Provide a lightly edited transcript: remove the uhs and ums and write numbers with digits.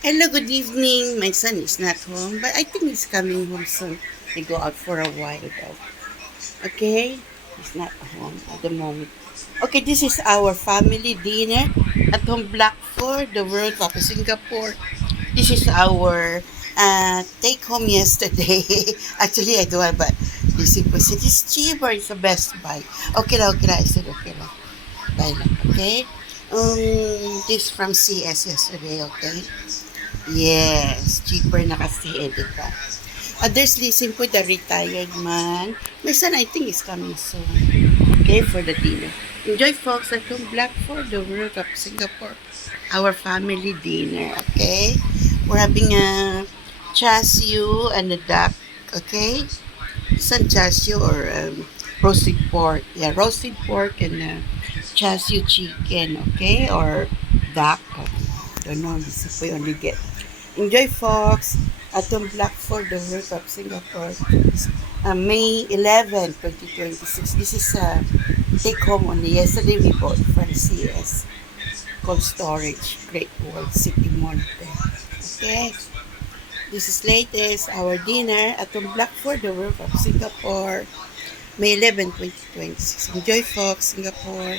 Hello, good evening. My son is not home, but I think he's coming home soon. I go out for a while though. Okay? He's not home at the moment. Okay, this is our family dinner at home Blackford, the World Cup of Singapore. This is our take home yesterday. Actually, I do have, but this was it is cheaper. It's the best buy. Okay lang. I said okay lang. Buy lang. Okay? This from CS yesterday, okay? Yes, cheaper na kasi, di ba? Others listen po the retired man. My son, I think, is coming soon. Okay, for the dinner. Enjoy, folks, at home Black for the World Cup Singapore. Our family dinner, okay? We're having a chassis and a duck, okay? Some chassis or roasted pork. Yeah, roasted pork and chassis chicken, okay? Or duck. Don't know, this is we only get. Enjoy, Fox. Atong Black for the World Cup Singapore. May 11, 2026. This is a take home only. Yesterday we bought from CS. Cold Storage, Great Wall City Mall. Okay. This is latest, our dinner at Black for the World Cup Singapore. May 11, 2026. Enjoy, Fox, Singapore.